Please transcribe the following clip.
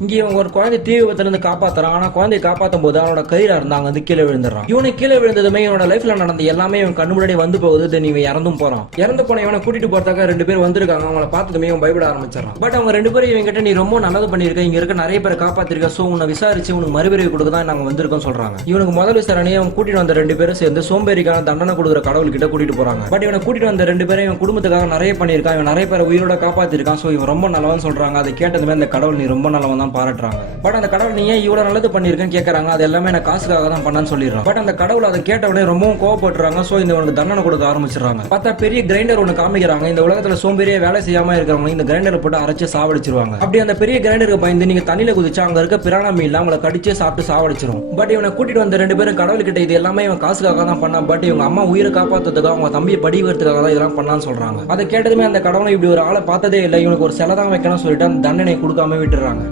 இங்க இவங்க ஒரு குழந்தை தீ விபத்துல இருந்து காப்பாத்துறான். ஆனா குழந்தையை காப்பாத்தும் போது அவனோட கயிறா இருந்தாங்க வந்து கீழே விழுந்துறான். இவனை கீழே விழுந்ததுமே இவனோட லைஃப்ல நடந்த எல்லாமே இவன் கண்ணு முன்னாடி வந்து போகுது. தென் இவன் இறந்தும் போறான். இறந்து போன இவனை கூட்டிட்டு போறதுக்காக 2 பேர் வந்திருக்காங்க. அவங்கள பார்த்ததுமே இவன் பயப்பட ஆரம்பிச்சிடறான். பட் அவங்க 2 பேரும் இவங்க கிட்ட நீ ரொம்ப நல்லது பண்ணிருக்க, இங்க இருக்க நிறைய பேரை காப்பாத்திருக்க, சோ உன்னை விசாரிச்சு உனக்கு மறுபிறவி கொடுக்க தான் நாங்க வந்திருக்கோம் சொல்றாங்க. இவனுக்கு முதல் விசாரணையை அவன் கூட்டிட்டு வந்த 2 பேரும் சேர்ந்து சோம்பேறிக்கான தண்டனை கொடுக்குற கடவுள் கிட்ட கூட்டிட்டு போறாங்க. பட் இவனை கூட்டிட்டு வந்த 2 பேரும் இவன் குடும்பத்துக்காக நிறைய பண்ணிருக்கான், இவன் நிறைய பேரை உயிரோட காப்பாத்திருக்கான், சோ இவன் ரொம்ப நல்லவன் சொல்றாங்க. அதை கேட்டதுமே அந்த கடவுள் நீ ரொம்ப நல்லவன் தான் பாராட்டுறாங்க. பட் அந்த கடவுள் நீ ஏன் இவ்வளவு நல்லது பண்ணிருக்கேன்னு கேட்கறாங்க. அது எல்லாமே எனக்கு காசுக்காக தான் பண்ணான்னு சொல்லிடுறான். பட் அந்த கடவுள் அதை கேட்ட உடனே ரொம்பவும் கோவப்படுறாங்க. சோ இந்த உனக்கு தண்டனை கொடுக்க ஆரம்பிச்சிடறாங்க. பார்த்தா பெரிய கிரைண்டர் ஒன்று காமிக்கிறாங்க. இந்த உலகத்துல சோம்பேறியே வேலை செய்யாம இருக்கிறவங்க இந்த கிரைண்டரை போட்டு அரைச்சு சாவடிச்சிருவாங்க. அப்படி அந்த பெரிய கிரைண்டருக்கு பயந்து நீங்க தண்ணியில குதிச்சா அங்க இருக்க பிராணா மீன் அவங்களை கடிச்சு சாப்பிட்டு சாவடிச்சிரும். பட் இவனை கூட்டிட்டு வந்த 2 பேரும் கடவுள் கிட்ட இது எல்லாமே இவன் காசுக்காக தான் பண்ணா, பட் இவங்க அம்மா உயிரை காப்பாத்துறதுக்காக அவங்க தம்பியை படிக்கிறதுக்காக தான் இதெல்லாம் பண்ணான்னு சொல்றாங்க. அதை கேட்டதுமே அந்த கடவுளை இப்படி ஒரு ஆளை பார்த்ததே இல்லை, இவனுக்கு ஒரு சிலை தான் வைக்கணும்னு சொல்லிட்டு அந்த தண்டனை கொடுக்காம விட்டுறாங்க.